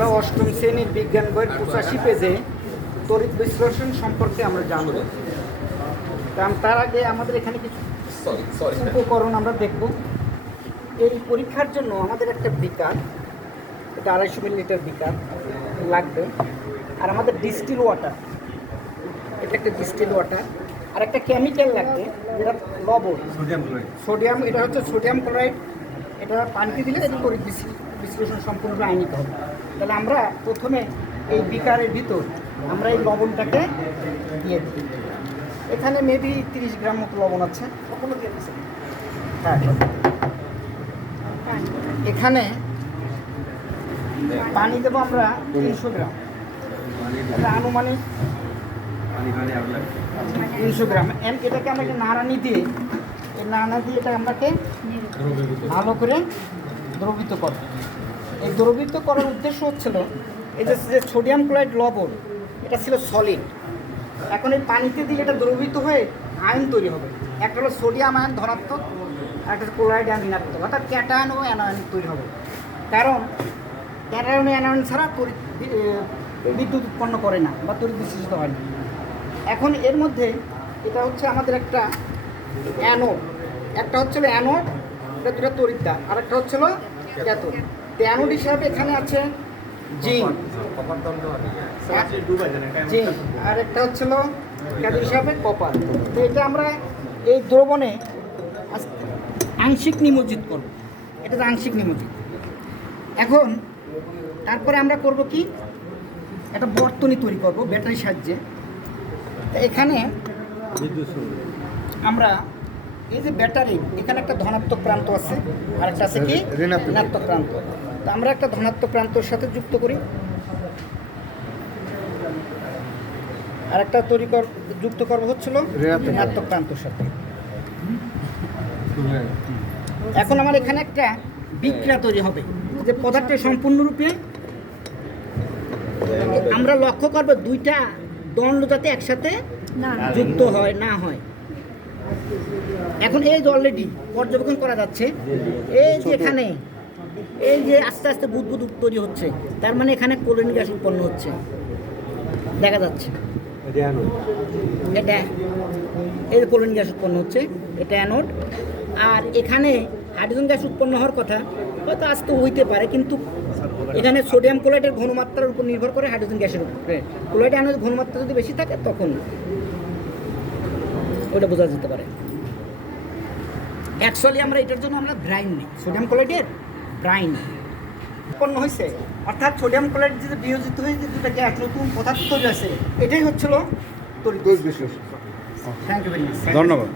আমরা অষ্টম শ্রেণীর বিজ্ঞান বইয়ের 85 পেজে তড়িৎ বিশ্লেষণ সম্পর্কে আমরা জানব। কারণ তার আগে আমাদের এখানে কিছু উপকরণ আমরা দেখব। এই পরীক্ষার জন্য আমাদের একটা বিকার, এটা 250 মিলিলিটার বিকার লাগবে। আর আমাদের ডিস্টিল ওয়াটার, এটা একটা ডিস্টিল ওয়াটার। আর একটা কেমিক্যাল লাগবে, যেটা লবণ, সোডিয়াম। এটা হচ্ছে সোডিয়াম ক্লোরাইড। এটা পানিতে দিলে এটা তড়িৎ বিশ্লেষণ সম্পূর্ণ আইনিত হবে। তাহলে আমরা প্রথমে এই বিকারের ভিতর আমরা এই লবণটাকে দিয়ে দিই। এখানে মেবি 30 গ্রাম মতো লবণ আছে। কখনো দিয়ে দিচ্ছি, হ্যাঁ। এখানে পানি দেবো আমরা 300 গ্রাম, আনুমানিক 300 গ্রাম। এটাকে আমরা একটা নাড়ানি দিয়ে, এই নাড়া দিয়ে এটা আমরাকে ভালো করে দ্রবীত করব। এই দ্রবীত করার উদ্দেশ্য হচ্ছিল, এই যে সোডিয়াম ক্লোরাইড লবণ, এটা ছিল সলিড। এখন এই পানিতে দিলে এটা দ্রবীত হয়ে আয়ন তৈরি হবে। একটা হলো সোডিয়াম আয়ন ধনাত্মক, আর একটা ক্লোরাইড আয়ন ঋণাত্মক, অর্থাৎ ক্যাটায়ন ও অ্যানায়ন তৈরি হবে। কারণ ক্যাটায়ন ও অ্যানায়ন ছাড়া বিদ্যুৎ উৎপন্ন করে না বা তড়িৎ বিশ্লেষিত হয় না। এখন এর মধ্যে এটা হচ্ছে আমাদের একটা অ্যানোড, একটা হচ্ছিল অ্যানোড, এটা দুটো তড়িৎদ্বার, আর একটা হচ্ছিল ক্যাথোড। অ্যানোড হিসাবে এখানে আছে জিঙ্ক, আর একটা হচ্ছিল ক্যাথোড হিসাবে কপার। তো এটা আমরা এই দ্রবণে আংশিক নিমজ্জিত করব। এটা তো আংশিক নিমজ্জিত। এখন তারপরে আমরা করব কি, একটা বর্তনী তৈরি করব ব্যাটারির সাহায্যে। এখানে আমরা এই যে ব্যাটারি, এখানে একটা ধনাত্মক প্রান্ত আছে, আর একটা আছে কি ঋণাত্মক প্রান্ত। তো আমরা একটা ধনাত্মক প্রান্তর সাথে যুক্ত করি, আর একটা যুক্ত করবো হচ্ছিল ঋণাত্মক প্রান্তর সাথে। এখন আমার এখানে একটা বিক্রিয়া তৈরি হবে, যে পদার্থের সম্পূর্ণরূপে আমরা লক্ষ্য করবো দুইটা দণ্ড যাতে একসাথে যুক্ত হয় না হয়। এখন এই যে অলরেডি পর্যবেক্ষণ করা যাচ্ছে, এই যে এখানে এই যে আস্তে আস্তে বুদবুদ তৈরি হচ্ছে, তার মানে এখানে ক্লোরিন গ্যাস উৎপন্ন হচ্ছে, দেখা যাচ্ছে। এটা এই যে ক্লোরিন গ্যাস উৎপন্ন হচ্ছে, এটা অ্যানোড। আর এখানে হাইড্রোজেন গ্যাস উৎপন্ন হওয়ার কথা হয়তো আজকে হইতে পারে, কিন্তু এখানে সোডিয়াম ক্লোরাইডের ঘনমাত্রার উপর নির্ভর করে হাইড্রোজেন গ্যাসের উপরে। ক্লোরাইড অ্যানোডের ঘনমাত্রা যদি বেশি থাকে তখন ওটা বোঝা যেতে পারে। অ্যাকচুয়ালি আমরা এটার জন্য আমরা ব্রাইন নিই, সোডিয়াম ক্লোরাইডের ব্রাইন উৎপন্ন হয়েছে। অর্থাৎ সোডিয়াম ক্লোরাইড যে বিয়োজিত হয়ে যে দুটা গ্যাস নতুন পদার্থ তৈরি আছে, এটাই হচ্ছিল তড়িৎ বিশ্লেষণ। থ্যাংক ইউ ভেরি মাচ, ধন্যবাদ।